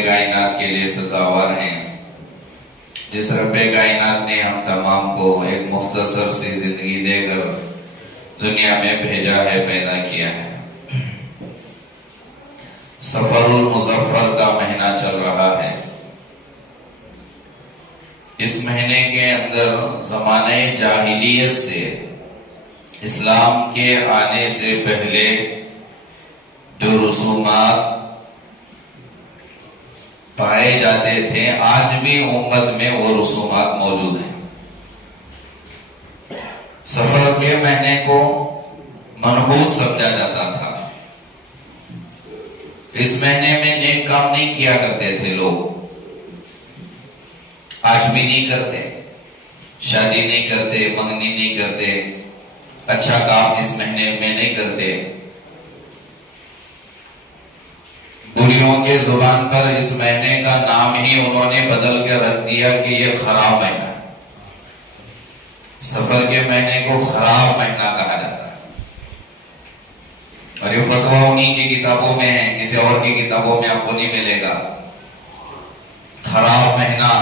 کائنات کے لیے سزاوار ہیں، جس رب کائنات نے ہم تمام کو ایک مختصر سی زندگی دے کر دنیا میں بھیجا ہے، پیدا کیا ہے۔ سفر المظفر کا مہینہ چل رہا ہے۔ اس مہینے کے اندر زمانہ جاہلیت سے اسلام کے آنے سے پہلے جو رسومات پائے جاتے تھے، آج بھی امت میں وہ رسومات موجود ہیں۔ سفر کے مہینے کو منحوس سمجھا جاتا تھا۔ اس مہینے میں نیک کام نہیں کیا کرتے تھے لوگ، آج بھی نہیں کرتے، شادی نہیں کرتے، منگنی نہیں کرتے، اچھا کام اس مہینے میں نہیں کرتے۔ بڑیوں کے زبان پر اس مہینے کا نام ہی انہوں نے بدل کے رکھ دیا کہ یہ خراب مہینہ ہے۔ سفر کے مہینے کو خراب مہینہ کہا جاتا ہے، اور یہ فتویٰ انہی کی کتابوں میں ہے، کسی اور کی کتابوں میں آپ کو نہیں ملے گا۔ خراب مہینہ،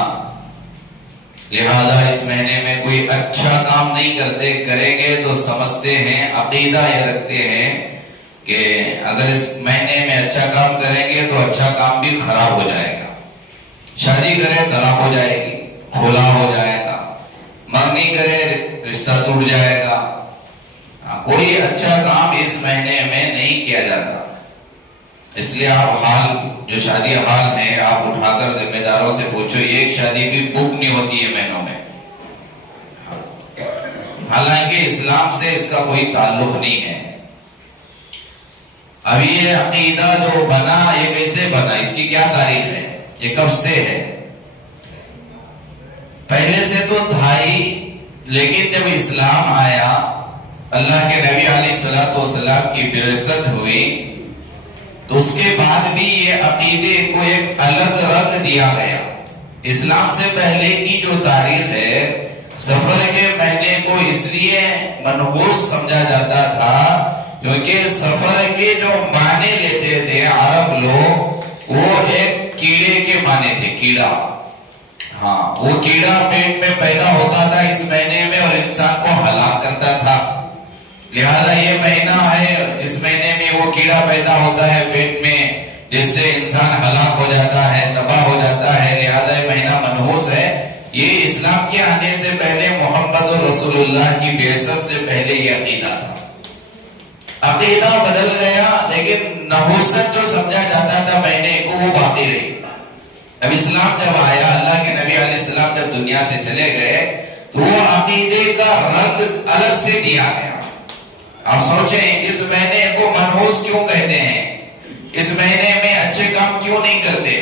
لہذا اس مہینے میں کوئی اچھا کام نہیں کرتے، کریں گے تو سمجھتے ہیں، عقیدہ یہ رکھتے ہیں کہ اگر اس مہینے میں اچھا کام کریں گے تو اچھا کام بھی خراب ہو جائے گا۔ شادی کرے طلاق ہو جائے گی، کھلا ہو جائے گا، منگنی کرے رشتہ ٹوٹ جائے گا۔ کوئی اچھا کام اس مہینے میں نہیں کیا جاتا۔ اس لیے آپ حال جو شادی حال ہے، آپ اٹھا کر ذمہ داروں سے پوچھو، ایک شادی بھی بک نہیں ہوتی ہے مہینوں میں، حالانکہ اسلام سے اس کا کوئی تعلق نہیں ہے۔ اب یہ عقیدہ جو بنا، یہ کیسے بنا، اس کی کیا تاریخ ہے، یہ کب سے ہے؟ پہلے سے تو تھا ہی، لیکن جب اسلام آیا، اللہ کے نبی علیہ السلام کی بعثت ہوئی، تو اس کے بعد بھی یہ عقیدے کو ایک الگ رنگ دیا گیا۔ اسلام سے پہلے کی جو تاریخ ہے، سفر کے مہینے کو اس لیے منحوس سمجھا جاتا تھا کیونکہ سفر کے جو معنی لیتے تھے عرب لوگ، وہ ایک کیڑے کے معنی تھے، کیڑا۔ ہاں، وہ کیڑا پیٹ میں پیدا ہوتا تھا اس مہینے میں اور انسان کو ہلاک کرتا تھا، لہذا یہ مہینہ ہے، اس مہینے میں وہ کیڑا پیدا ہوتا ہے پیٹ میں، جس سے انسان ہلاک ہو جاتا ہے، تباہ ہو جاتا ہے، لہذا یہ مہینہ منحوس ہے۔ یہ اسلام کے آنے سے پہلے، محمد رسول اللہ کی بعثت سے پہلے یہ عقیدہ تھا۔ عقیدہ بدل گیا، لیکن نحوست جو سمجھا جاتا تھا مہینے کو، وہ باقی رہی۔ اب اسلام جب آیا، اللہ کے نبی علیہ السلام جب دنیا سے چلے گئے، تو وہ عقیدے کا رنگ الگ سے دیا گیا۔ آپ سوچیں، اس مہینے کو منحوس کیوں کہتے ہیں؟ اس مہینے میں اچھے کام کیوں نہیں کرتے؟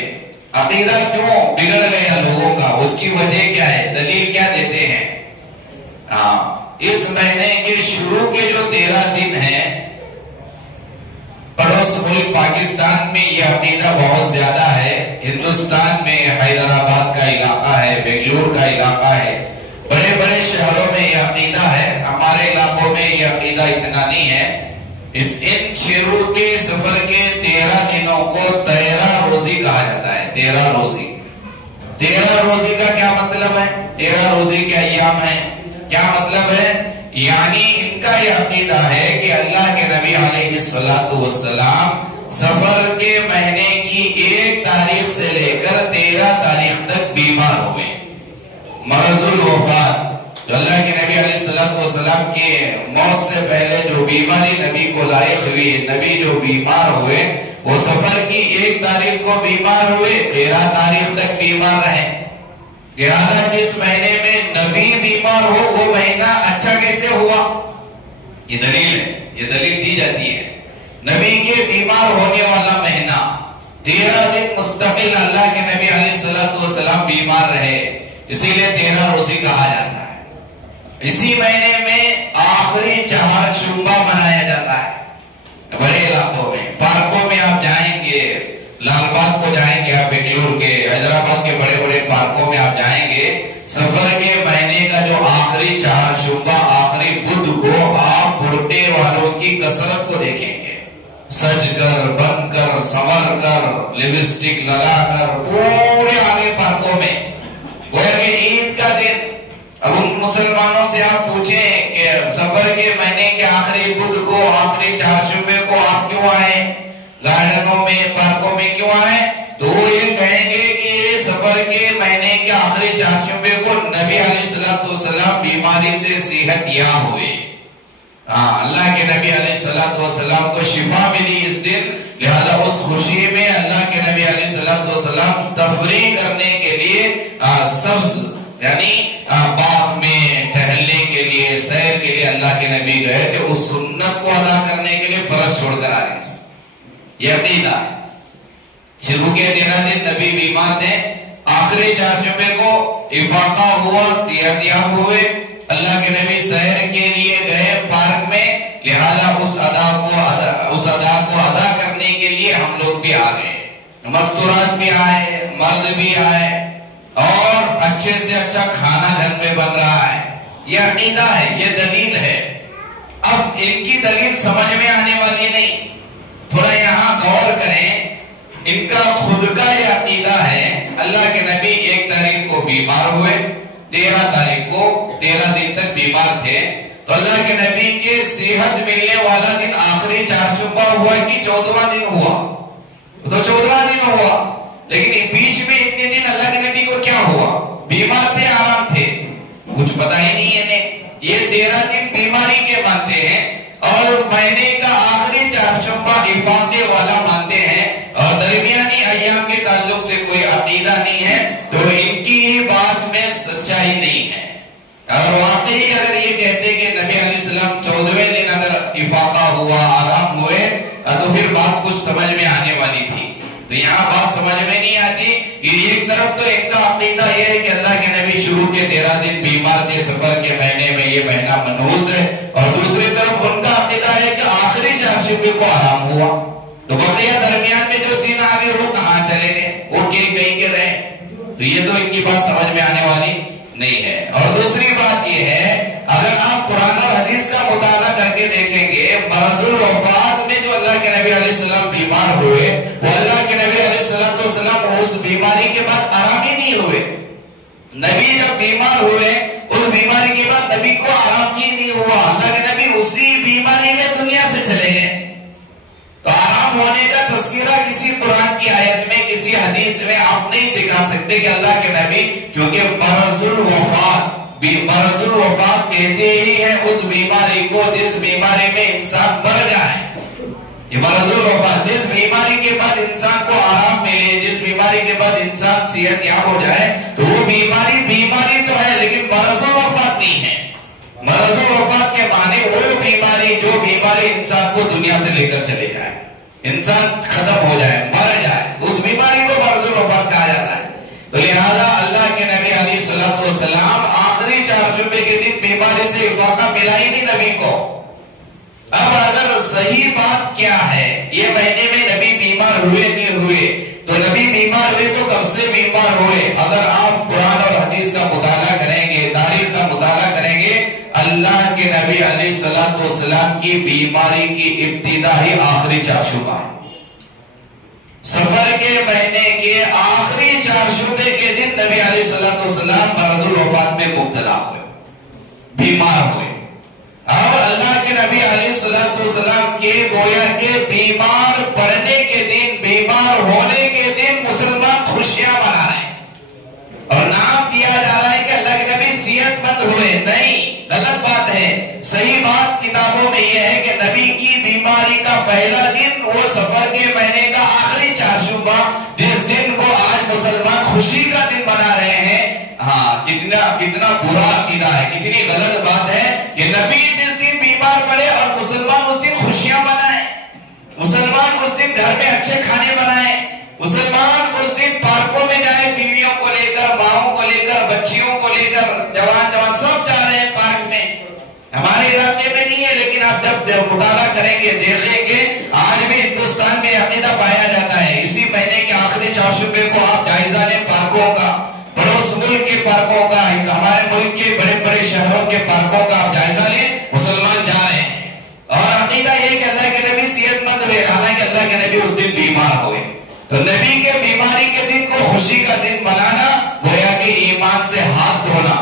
عقیدہ کیوں بگڑ گیا لوگوں کا؟ اس کی وجہ کیا ہے؟ دلیل کیا دیتے ہیں؟ اس مہینے کے شروع کے جو 13 دن ہیں، پڑوس ملک پاکستان میں یہ عقیدہ بہت زیادہ ہے۔ ہندوستان میں حیدرآباد کا علاقہ ہے، بنگلور کا علاقہ ہے، بڑے بڑے شہروں میں یہ عقیدہ ہے۔ ہمارے علاقوں میں یہ عقیدہ اتنا نہیں ہے۔ ان شروع کے سفر کے 13 دنوں کو 13 روزی کہا جاتا ہے۔ 13 روزی، 13 روزی کا کیا مطلب ہے؟ 13 روزی کے ایام ہیں، کیا مطلب ہے؟ یعنی ان کا یہ عقیدہ ہے کہ اللہ کے نبی علیہ السلام سفر کے مہینے کی 1 تاریخ سے لے کر 13 تاریخ تک بیمار ہوئے۔ مرض الوفات، جو اللہ کے نبی علیہ السلام کے موت سے پہلے جو بیماری نبی کو لاحق ہوئی، نبی جو بیمار ہوئے، وہ سفر کی 1 تاریخ کو بیمار ہوئے، 13 تاریخ تک بیمار رہے۔ لہذا جس مہینے میں نبی بیمار ہو، وہ مہینہ اچھا کیسے ہوا؟ یہ دلیل ہے، یہ دلیل دی جاتی ہے۔ نبی کے بیمار ہونے والا مہینہ 13 دن مستقل اللہ کے نبی علیہ السلام بیمار رہے، اسی لیے 13 روزی کہا جاتا ہے۔ اسی مہینے میں آخری چہار شنبہ منایا جاتا ہے بڑے علاقوں میں۔ پارکوں میں آپ جائیں گے، لال باغ کو جائیں گے آپ، بنگلور کے، حیدرآباد کے بڑے بڑے پارکوں میں آپ جائیں گے، سفر کے مہینے کا جو آخری چہار شنبہ، آخری بدھ کو آپ برقعے والوں کی کثرت کو دیکھیں گے۔ سج کر بن کر سنور کر لپسٹک لگا کر پورے آگے پارکوں میں گویا کہ عید کا دن. اب ان مسلمانوں سے آپ پوچھیں کہ سفر کے مہینے کے آخری بدھ کو آخری چہارشنبے کو آپ کیوں آئے گارڈنوں میں پارکوں میں کیوں آئے تو وہ یہ کہیں گے کہ یہ سفر کے مہینے کے آخری چہارشنبے کو نبی علیہ السلام بیماری سے صحت یاب ہوئے. اللہ کے نبی علیہ السلام کو شفا ملی اس دن, لہذا اس خوشی میں اللہ کے نبی علیہ السلام تفریح کرنے کے لیے سبز یعنی باغ میں ٹہلنے کے لیے سیر کے لیے اللہ کے نبی گئے تھے. اس سنت کو ادا کرنے کے لیے فرض چھوڑ کر آ رہے ہیں. یہ عقیدہ ہے. شروع کے 13 دن نبی بیمار تھے, آخری چہارشنبے کو افاقہ ہوا, صحت یاب ہوئے, اللہ کے نبی سیر کے لیے گئے پارک میں, لہذا اس ادا کو ادا کرنے کے لیے ہم لوگ بھی آ گئے. مستورات بھی آئے, مرد بھی آئے, اور اچھے سے اچھا کھانا گھر میں بن رہا ہے. یہ عقیدہ ہے, یہ دلیل ہے. اب ان کی دلیل سمجھ میں آنے والی نہیں, تھوڑا یہاں غور کریں. ان کا خود کا یہ عقیدہ ہے اللہ کے نبی 1 تاریخ کو بیمار ہوئے, 13 تاریخ کو 13 دن تک بیمار تھے, تو اللہ کے نبی کے صحت ملنے والا دن آخری چہارشنبہ ہوا کہ 14واں دن ہوا, تو 14واں دن ہوا. لیکن بیچ میں اتنے دن اللہ کے نبی کو کیا ہوا, بیمار تھے, آرام تھے, کچھ پتا ہی نہیں ہے. یہ 13 دن بیماری کے مانتے ہیں اور مہینے کا آخری چہارشنبہ افاقے والا مانتے ہیں, اور درمیانی ایام کے تعلق سے کوئی عقیدہ نہیں ہے, تو ان کی ہی بات میں سچائی نہیں ہے. اور واقعی اگر یہ کہتے کہ نبی علیہ السلام 14ویں دن اگر افاقہ ہوا, آرام ہوئے, تو پھر بات کچھ سمجھ میں آنے والی تھی. تو یہاں بات سمجھ میں نہیں آتی. یہ ایک طرف تو ان کا عقیدہ یہ ہے کہ اللہ کے نبی شروع کے 13 دن بیمار تھے, سفر کے مہینے میں یہ مہینہ منحوس ہے, اور دوسری طرف ان کا عقیدہ ہے کہ آخری چہارشنبے کو آرام ہوا, تو بقیہ درمیان میں جو دن آگے وہ کہاں چلے گئے, وہ کہیں کے رہے. تو یہ تو ان کی بات سمجھ میں آنے والی نہیں ہے. اور دوسری بات یہ ہے, اگر آپ قرآن اور حدیث کا مطالعہ کر کے دیکھیں گے, مرض الوفات میں جو اللہ کے نبی علیہ السلام بیمار ہوئے, وہ اللہ کے نبی علیہ السلام اس بیماری کے بعد آرام ہی نہیں ہوئے. نبی جب بیمار ہوئے, اس بیماری کے بعد نبی کو آرام ہی نہیں ہوا. اللہ کے نبی اسی بیماری میں دنیا سے چلے گئے. تو آرام ہونے کا تذکرہ کسی قرآن کی آیت میں, کسی حدیث میں آپ نہیں دکھا سکتے کہ اللہ کے نبی, کیونکہ مرض الوفات کہتے ہی ہے اس بیماری کو جس بیماری میں انسان مر جائے. یہ مرض الوفات, جس بیماری کے بعد انسان کو آرام ملے, جس بیماری کے بعد انسان صحت یاب ہو جائے, تو وہ بیماری تو ہے, لیکن مرض الوفات نہیں ہے. مرض الوفات کے معنی وہ بیماری جو بیماری انسان کو دنیا سے لے کر چلے جائے, انسان ختم ہو جائے, مر جائے, تو اس بیماری کو مرض الوفات کہا جاتا ہے. تو لہذا اللہ کے نبی علیہ السلام آخری چہارشنبے کے دن بیماری سے افاقہ ملا ہی نہیں نبی کو. اب اگر صحیح بات کیا ہے, یہ مہینے میں نبی بیمار ہوئے نہیں ہوئے, تو نبی بیمار ہوئے تو کب سے بیمار ہوئے. اگر آپ قرآن اور حدیث کا مطالعہ کریں گے, تاریخ کا مطالعہ کریں گے, اللہ کے نبی علیہ السلام کی بیماری کی ابتدا ہی آخری چہارشنبہ, سفر کے مہینے کے آخری چہارشنبے کے دن نبی علیہ السلام مرض الوفات میں مبتلا ہوئے, بیمار ہوئے. اب اللہ کے نبی علیہ السلام کے گویا کے بیمار پڑنے کے دن, بیمار ہونے کے دن مسلمان خوشیاں منا رہے ہیں, اور نام دیا جا رہا ہے کہ اللہ کے نبی صحت مند ہوئے. نہیں, غلط بات ہے. صحیح بات کتابوں میں یہ ہے کہ نبی کی بیماری کا پہلا دن وہ سفر کے مہینے کا آخری چہارشنبہ, جس دن کو آج مسلمان خوشی کا دن بنا رہے ہیں. ہاں, کتنا برا عقیدہ ہے, کتنی غلط بات ہے کہ نبی جس دن بیمار پڑے اور مسلمان اس دن خوشیاں منائے, مسلمان اس دن گھر میں اچھے کھانے بنائے, مسلمان اس دن پارکوں میں جائے, بیویوں کو لے کر, ماؤں کو لے کر, بچیوں کو لے کر, جوان سب جا رہے ہیں پارک میں. ہمارے علاقے میں نہیں ہے, لیکن آپ جب مطالعہ کریں گے, دیکھیں گے, آج بھی ہندوستان میں عقیدہ پایا جاتا ہے. اسی مہینے کے آخری چہارشنبے کو آپ جائزہ لیں پارکوں کا, پڑوس ملک کے پارکوں کا, ہمارے ملک کے بڑے بڑے شہروں کے پارکوں کا آپ جائزہ لیں, مسلمان جا رہے ہیں. اور عقیدہ یہ کہ اللہ کے نبی صحت مند ہوئے. تو نبی کے بیماری کے دن کو خوشی کا دن بنانا گویا کہ ایمان سے ہاتھ دھونا،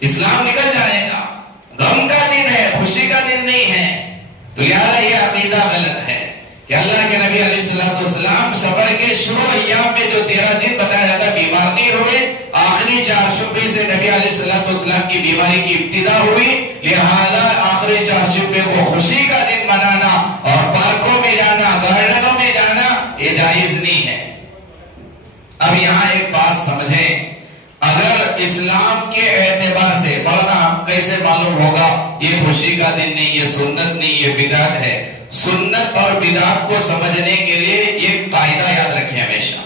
اسلام نکل جائے گا۔ غم کا دن ہے، خوشی کا دن نہیں ہے۔ تو لہذا یہ عقیدہ غلط ہے کہ اللہ کے نبی علیہ السلام سفر کے شروع ایام میں جو 13 دن بتایا جاتا بیمار نہیں ہوئے، آخری 4 شبے سے نبی علیہ السلام کی بیماری کی ابتدا ہوئی، لہذا آخری 4 شبے کو خوشی کا دن منانا اور پارکوں میں جانا، گارڈنوں میں جانا یہ جائز نہیں ہے۔ اب یہاں ایک بات سمجھیں، اگر اسلام کے اعتبار سے مولانا کیسے معلوم ہوگا یہ خوشی کا دن نہیں، یہ سنت نہیں، یہ بدعت ہے؟ سنت اور بدعت کو سمجھنے کے لیے ایک قاعدہ یاد رکھیں ہمیشہ،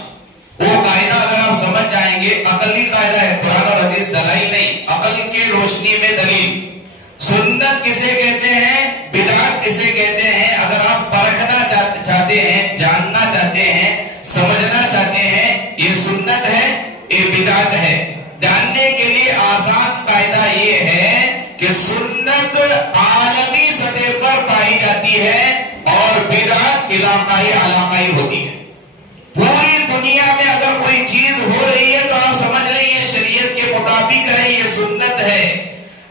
وہ قاعدہ اگر آپ سمجھ جائیں گے، عقلی قاعدہ ہے، قرآن اور حدیث دلائل نہیں، عقل کے روشنی میں دلیل۔ سنت کسے کہتے ہیں، بدعت کسے کہتے ہیں؟ اگر آپ پرکھنا چاہتے ہیں، جاننا چاہتے ہیں، سمجھنا چاہتے ہیں یہ سنت ہے یہ بدعت ہے، جاننے کے لیے آسان قاعدہ یہ ہے کہ سنت عالمی سطح پر پائی جاتی ہے اور بدعت علاقائی علاقائی ہوتی ہے۔ پوری دنیا میں اگر کوئی چیز ہو رہی ہے تو آپ سمجھ لیں یہ شریعت کے مطابق ہے، یہ سنت ہے۔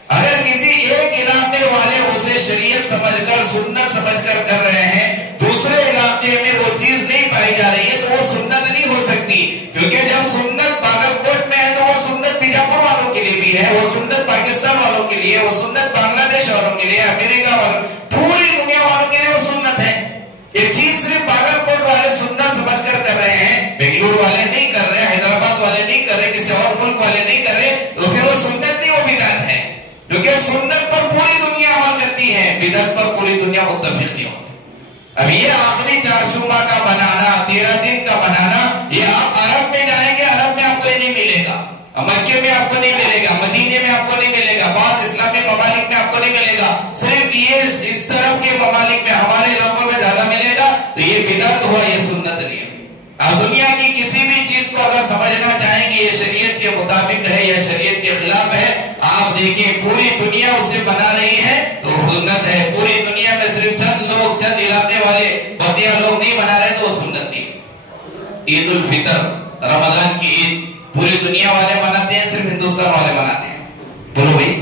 اگر کسی ایک علاقے والے اسے شریعت سمجھ کر، سنت سمجھ کر کر رہے ہیں، دوسرے علاقے میں وہ چیز نہیں پائی جا رہی ہے تو وہ سنت نہیں ہو سکتی، کیونکہ جب سنت باگل کوٹ میں ہے تو وہ سنت بیجاپور والوں کے لیے بھی ہے، وہ سنت پاکستان والوں کے لیے، وہ سنت بنگلہ دیش والوں کے لیے، امریکہ والوں، پوری دنیا والوں کے لیے وہ سنت ہے۔ یہ چیز صرف باگل کوٹ والے سنت سمجھ کر رہے ہیں، بنگلور والے نہیں کر رہے، حیدرآباد والے نہیں کر رہے، کسی اور ملک والے نہیں کر رہے، تو پھر وہ سنت نہیں، وہ بدعت ہے، کیونکہ سنت پر پوری دنیا عمل کرتی ہے، بدعت پر پوری دنیا متفق نہیں ہوتی۔ اب یہ آخری 4 جمعہ کا منانا، 13 دن کا منانا، یہ آپ عرب میں جائیں گے، عرب میں آپ کو یہ نہیں ملے گا، مکے میں آپ کو نہیں ملے گا، مدینے میں آپ کو نہیں ملے گا، بعض اسلامی ممالک میں آپ کو نہیں ملے گا، صرف یہ اس طرف کے ممالک میں، ہمارے علاقوں میں زیادہ ملے گا، تو یہ بدعت ہوا، یہ سنت نہیں ہے۔ اب دنیا کی کسی بھی چیز کو اگر سمجھنا چاہیں گے یہ شریعت کے مطابق ہے یا شریعت کے خلاف ہے، آپ دیکھیں پوری دنیا اسے بنا رہی ہے تو سنت ہے، پوری دنیا میں صرف چند لوگ، چند علاقے والے، بقیہ لوگ نہیں بنا رہے تو سنت نہیں۔ عید الفطر، رمضان کی عید پوری دنیا والے مناتے ہیں، صرف ہندوستان والے مناتے ہیں؟ بولو بھائی،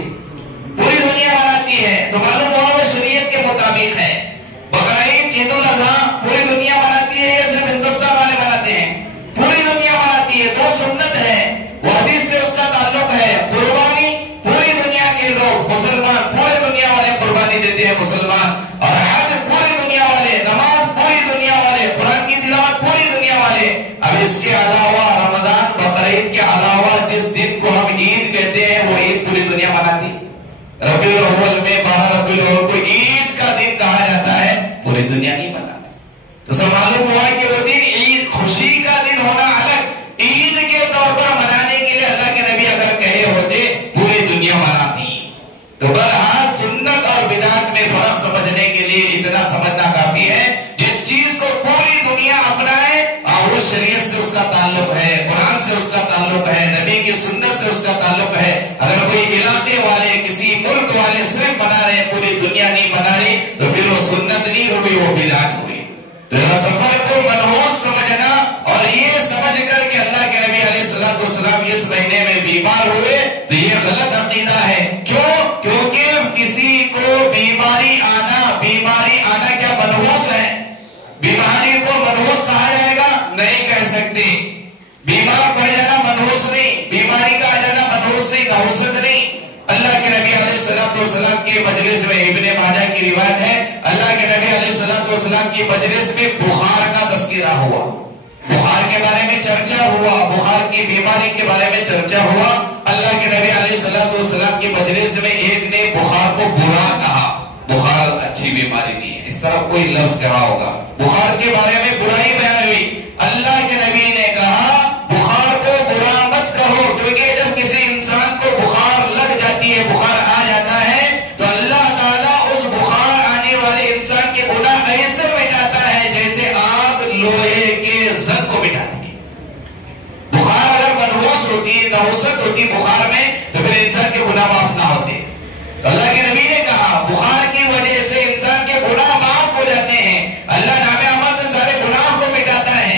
پوری دنیا مناتی ہے تو معلوم ہوا وہ شریعت کے مطابق ہے۔ بقرعید، عید الاضحیٰ پوری دنیا مناتی ہے یا صرف ہندوستان والے مناتے ہیں؟ پوری دنیا مناتی ہے تو سنت ہے، وہ حدیث سے اس کا تعلق ہے۔ قربانی پوری دنیا کے لوگ، مسلمان پوری دنیا والے قربانی دیتے ہیں، مسلمان، اور حج پوری دنیا والے، نماز پوری دنیا والے، قرآن کی تلاوت پوری دنیا والے۔ اب اس کے علاوہ رمضان، بقرعید کے علاوہ جس دن کو ہم عید کہتے ہیں وہ عید پوری دنیا مناتی۔ ربیع الاول میں 12 ربیع الاول کو عید کا دن کہا جاتا ہے، پوری دنیا نہیں مناتی۔ تو سب معلوم ہوا کہ وہ دن عید، خوشی کا دن ہونا الگ، عید کے طور پر منانے کے لیے اللہ کے نبی اگر کہے ہوتے پوری دنیا مناتی۔ تو بہرحال سنت اور بدعت میں فرق سمجھنے کے لیے اتنا سمجھنا کافی ہے، جس چیز کو پوری دنیا اپنائے اور وہ شریعت سے اس کا تعلق ہے، قرآن سے اس کا تعلق ہے، نبی کی سنت سے اس کا تعلق ہے۔ اگر کوئی علاقے والے، کسی ملک والے صرف بنا رہے، پوری دنیا نہیں بنا رہی، تو پھر وہ سنت نہیں ہوئی، وہ بدعت ہوئی۔ تو سفر کو منحوس سمجھنا اور یہ سمجھ کر کہ اللہ کے نبی علیہ السلام اس مہینے میں بیمار ہوئے تو یہ غلط عقیدہ ہے۔ کیوں؟ کیونکہ کسی کو بیماری آنا کیا منحوس ہے؟ بیماری کو منحوس کہا جائے گا؟ نہیں کہہ سکتے۔ بیمار پڑ جانا منحوس نہیں، بیماری کا آ جانا منحوس نہیں، نحوست نہیں۔ اللہ کے نبی علیہ السلام کی مجلس میں، ابن ماجہ کی روایت ہے، اللہ کے نبی علیہ السلام کی مجلس میں بخار کا تذکرہ ہوا، بخار کے بارے میں چرچا ہوا، بخار کی بیماری کے بارے میں چرچا ہوا۔ اللہ کے نبی علیہ السلام کی مجلس میں ایک نے بخار کو برا کہا، بخار اچھی بیماری نہیں ہے، اس طرح کوئی لفظ کہا ہوگا، بخار کے بارے میں برائی بیان ہوئی۔ اللہ کے نبی نے کہا بخار کو برا مت کہو، کیونکہ جب کسی انسان کو بخار لگ جاتی ہے، بخار آ جاتا ہے، تو اللہ تعالیٰ اس بخار آنے والے انسان کے گناہ ایسے مٹاتا ہے جیسے آگ لوہے کے زنگ کو مٹاتی ہے۔ بخار اگر منحوس ہوتی، نحوست ہوتی بخار میں، تو پھر انسان کے گناہ معاف نہ ہوتے۔ تو اللہ کے نبی نے کہا بخار کی وجہ سے انسان کے گناہ معاف ہو جاتے ہیں، اللہ نام اعمال سے سارے گناہ کو مٹاتا ہے۔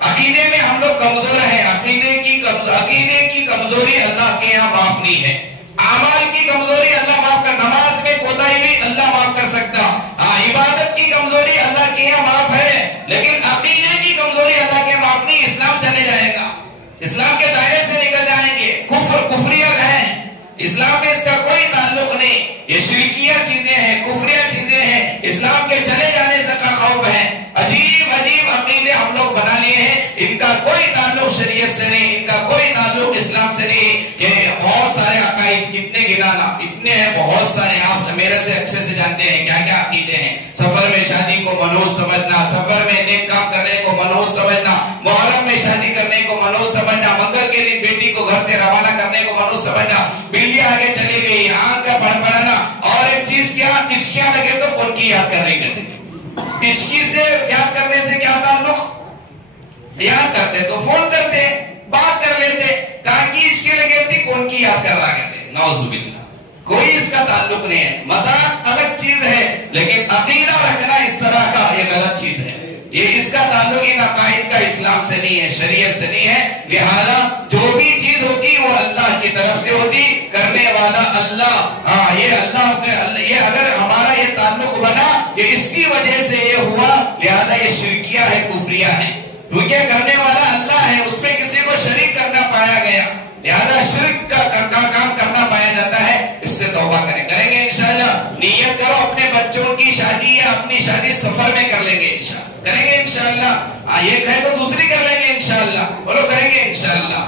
عقیدے میں ہم لوگ کمزور ہیں. عقیدے کی کمزوری اللہ کے یہاں معاف نہیں ہے. اعمال کی کمزوری اللہ معاف کر, نماز میں کوتاہی بھی اللہ معاف کر سکتا. عبادت کی کمزوری اللہ کے یہاں معاف ہے, لیکن عقیدے کی کمزوری اللہ کے معاف نہیں. اسلام چلے جائے گا, اسلام کے دائرے سے نکل جائیں گے. کفریت ہے, اسلام میں اس کا کوئی تعلق نہیں. یہ شرکیہ چیزیں ہیں, کفریہ چیزیں ہیں, اسلام کے چلے جانے سے کا خوف ہے. عجیب عجیب عقیدے ہم لوگ بنا لیے ہیں, ان کا کوئی تعلق شریعت سے نہیں, ان کا کوئی تعلق اسلام سے نہیں. یہ بہت سارے عقائد, کتنے گنانا, اتنے ہیں بہت سارے. آپ میرے سے اچھے سے جانتے ہیں کیا کیا عقیدے ہیں. سفر میں شادی کو منحوس سمجھنا, سفر میں نیک کام کرنے کو منحوس سمجھنا, محرم میں شادی کرنے کو منحوس سمجھنا, منگل کے دن بیٹی کو گھر سے روانہ کرنے کو منحوس سمجھنا, بلی آگے چلی گئی, آنکھ کا بڑبڑانا. اور ایک چیز کیا, ٹچکیاں لگے تو کون کی یاد کر رہی کرتے. ٹچکی سے یاد کرنے سے کیا تعلق, یاد کرتے تو فون کرتے, بات کر لیتے. کہاں کی ہچکی لگے تھی, کون کی یاد کر رہا کہتے. نعوذ باللہ, کوئی اس کا تعلق نہیں ہے. مذاق الگ چیز ہے, لیکن عقیدہ رکھنا اس طرح کا یہ غلط چیز ہے. یہ اس کا تعلق ان عقائد کا اسلام سے نہیں ہے, شریعت سے نہیں ہے. لہذا جو بھی چیز ہوتی وہ اللہ کی طرف سے ہوتی, کرنے والا اللہ. ہاں یہ اللہ, یہ اگر ہمارا یہ تعلق بنا کہ اس کی وجہ سے یہ ہوا, لہذا یہ شرکیہ ہے, کفریہ ہے. کیونکہ کرنے والا اللہ ہے, اس میں کسی کو شریک کرنا پایا گیا, لہذا شرک کا کام کرنا پایا جاتا ہے. اس سے توبہ کریں گے انشاءاللہ. نیت کرو اپنے بچوں کی شادی یا اپنی شادی سفر میں کر لیں گے انشاءاللہ, کریں گے انشاءاللہ. یہ کہے تو دوسری کر لیں گے انشاءاللہ, بولو کریں گے انشاءاللہ.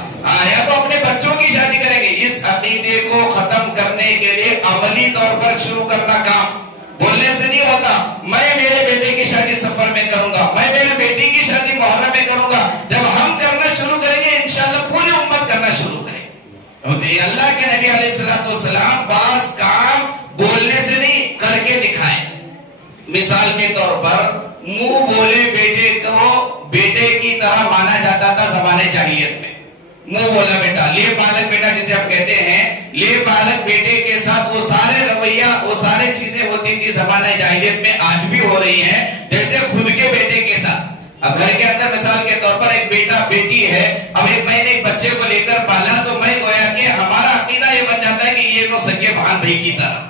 یا تو اپنے بچوں کی شادی کریں گے. اس عقیدے کو ختم کرنے کے لیے عملی طور پر شروع کرنا کام بولنے سے نہیں ہوتا. میں میرے بیٹے کی شادی سفر میں کروں گا, میں میرے بیٹی کی شادی محرم میں کروں گا. جب ہم کرنا شروع کریں گے انشاءاللہ پوری امت کرنا شروع کریں. اللہ کے نبی علیہ السلام بعض کام بولنے سے نہیں کر کے دکھائیں. مثال کے طور پر منہ بولے بیٹے کو بیٹے کی طرح مانا جاتا تھا زمانے جاہلیت میں. منہ بولا بیٹا, لے پالک بیٹا جسے آپ کہتے ہیں, لے پالک بیٹے کے ساتھ وہ سارے رویہ, وہ سارے چیزیں ہوتی تھی زمانے جاہلیت میں, آج بھی ہو رہی ہیں. جیسے خود کے بیٹے کے ساتھ, اب گھر کے اندر مثال کے طور پر ایک بیٹا بیٹی ہے, اب میں نے ایک بچے کو لے کر پالا, تو میں گویا کہ ہمارا عقیدہ یہ بن جاتا ہے کہ یہ سگے بہن بھائی کی طرح.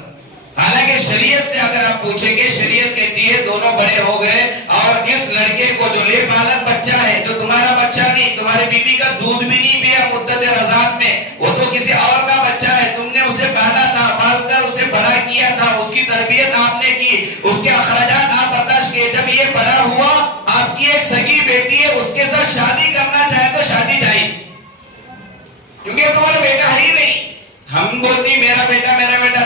حالانکہ شریعت سے اگر آپ پوچھیں گے, شریعت کہتی ہے دونوں بڑے ہو گئے, اور اس لڑکے کو جو لے پالک بچہ ہے, جو تمہارا بچہ نہیں, تمہاری بیوی کا دودھ بھی نہیں پیا مدت رضاعت میں, وہ تو کسی اور کا بچہ ہے, تم نے اسے پالا تھا, پال کر اسے بڑا کیا تھا, اس کی تربیت آپ نے کی, اس کے اخراجات آپ برداشت کیے. جب یہ بڑا ہوا, آپ کی ایک سگی بیٹی ہے, اس کے ساتھ شادی کرنا چاہے تو شادی جائز, کیونکہ تمہارا بیٹا ہے ہی نہیں. ہم بولتی میرا بیٹا,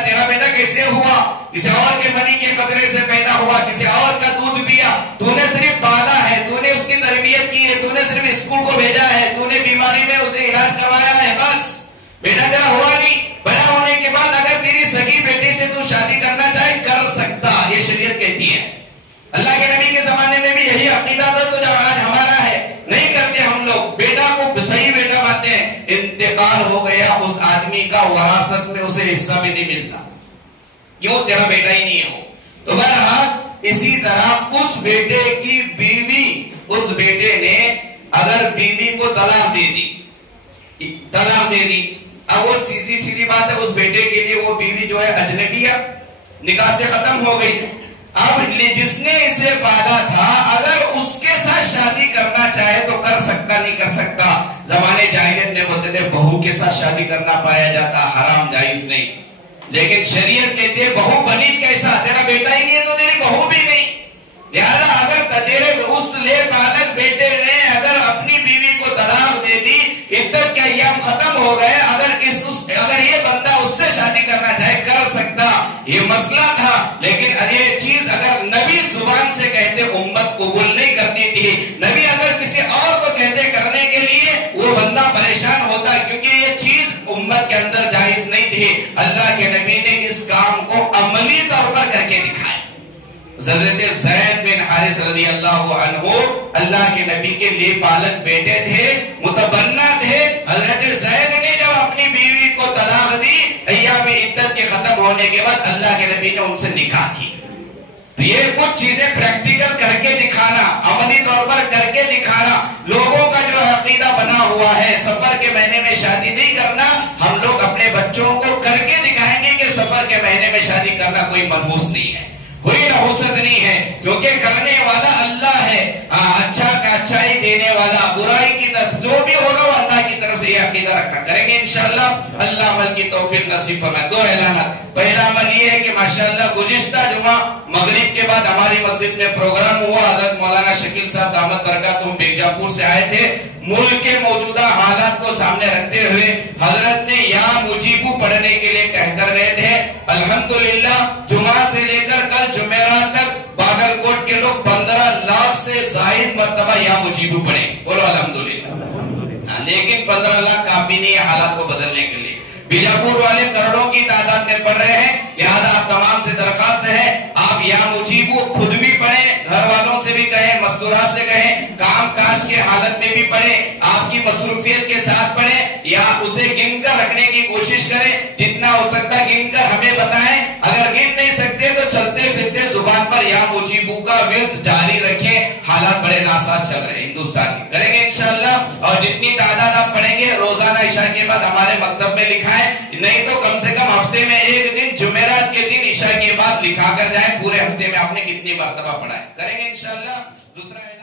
تیرا بیٹا کیسے ہوا, کسی اور کے منی کے قطرے سے پیدا ہوا, کسی اور کا دودھ پیا, تو نے صرف پالا ہے, تو نے اس کی تربیت کی ہے, تو نے صرف اسکول کو بھیجا ہے, تو نے بیماری میں اسے علاج کروایا ہے, بس بیٹا تیرا ہوا نہیں. بڑا ہونے کے بعد اگر تیری سگی بیٹی سے تو شادی کرنا چاہے کر سکتا, یہ شریعت کہتی ہے. اللہ کے نبی کے زمانے میں بھی یہی عقیدہ تھا, تو جو آج ہمارا ہے نہیں کرتے ہم لوگ. بیٹا کو صحیح بیٹا مانتے ہیں, انتقال ہو گیا اس آدمی کا, وراثت میں اسے حصہ بھی نہیں ملتا, کیوں, تیرا بیٹا ہی نہیں ہے وہ. تو بہرحال اسی طرح اس بیٹے کی بیوی, اس بیٹے نے اگر بیوی کو طلاق دے دی, اب وہ سیدھی بات ہے, اس بیٹے کے لیے وہ بیوی جو ہے اجنبیہ, نکاح سے ختم ہو گئی. اب جس نے اسے پالا تھا اگر اس کے ساتھ شادی کرنا چاہے تو کر سکتا, نہیں کر سکتا. زمانے جاہلیت میں بولتے تھے بہو کے ساتھ شادی کرنا پایا جاتا, حرام, جائز نہیں. لیکن شریعت کہتی ہے بہو بنیج کیسا, تیرا بیٹا ہی نہیں ہے تو تیری بہو بھی نہیں. لہذا اگر تیرے اس لے پالک بیٹے نے اگر اپنی بیوی کو طلاق دے دی, عدت کے ایام ختم ہو گئے, اگر یہ بندہ اس سے شادی کرنا چاہے کر سکتا, یہ مسئلہ تھا. لیکن یہ چیز اگر نبی زبان سے کہتے امت قبول نہیں کرتی تھی, نبی اگر کسی اور کو کہتے کرنے کے لیے وہ بندہ پریشان ہوتا, کیونکہ یہ چیز امت کے اندر جائز نہیں تھی. اللہ کے نبی نے اس کام کو عملی طور پر کر کے دکھایا. حضرت زید بن حارث رضی اللہ عنہ اللہ کے نبی کے لیے پالک بیٹے تھے, متبنہ تھے. حضرت زید نے جب اپنی بیوی کو طلاق دی, ایام عدت کے ختم ہونے کے بعد اللہ کے نبی نے ان سے نکاح کی. تو یہ کچھ چیزیں پریکٹیکل کر کے دکھانا، عملی طور پر کر کے دکھانا، لوگوں کا جو عقیدہ بنا ہوا ہے سفر کے مہینے میں شادی نہیں کرنا، ہم لوگ اپنے بچوں کو کر کے دکھائیں گے کہ سفر کے مہینے میں شادی کرنا کوئی منحوس نہیں ہے، کوئی نحوست نہیں ہے، کیونکہ کرنے والا اللہ ہے، اچھا کا اچھائی دینے والا، برائی کی طرف جو بھی ہوگا وہ اللہ کی طرف سے یہ عقیدہ رکھنا کریں گے انشاءاللہ، اللہ عمل کی توفیق نصیب فرمائے۔ دو اعلانات، پہلا عمل یہ ہے کہ ماشاءاللہ گزشتہ جمعہ مغرب کے بعد ہماری مسجد میں پروگرام ہوا، حضرت مولانا شکیل صاحب دامت برکاتہم بیجاپور سے آئے تھے، ملک کے موجودہ حالات کو سامنے رکھتے ہوئے حضرت نے یا مجیبو پڑھنے کے لیے کہہ کر گئے تھے۔ الحمدللہ جمعہ سے لے کر کل جمعرات تک باگل کوٹ کے لوگ 15 لاکھ سے زائد مرتبہ یا مجیبو پڑھیں، بولو الحمدللہ، لیکن 15 لاکھ کافی نہیں ہے حالات کو بدلنے کے لیے، بیجاپور والے کروڑوں کی تعداد میں پڑھ رہے ہیں، لہذا آپ تمام سے درخواست ہے آپ یا مجیبو خود بھی پڑھیں، گھر والوں سے بھی کہیں، مستورات سے کہیں، کام کاج کے حالت میں بھی پڑھیں، آپ کی مصروفیت کے ساتھ پڑھیں یا اسے گن کر رکھنے کی کوشش کریں، جتنا ہو سکتا گن کر ہمیں بتائیں، اگر گن نہیں سکتے تو چلتے پھرتے زبان پر یا مجیبو کا ورد جاری رکھیں، حالات بڑے ناساز چل رہے ہیں ہندوستان میں، کریں گے انشاءاللہ، اور جتنی تعداد آپ پڑھیں گے روزانہ عشاء کے بعد ہمارے مکتب میں لکھائیں، نہیں تو کم سے کم ہفتے میں ایک دن جمعرات کے دن عشاء کے بعد لکھا کر جائیں پورے ہفتے میں آپ نے کتنی مرتبہ پڑھا ہے، کریں گے انشاءاللہ۔ دوسرا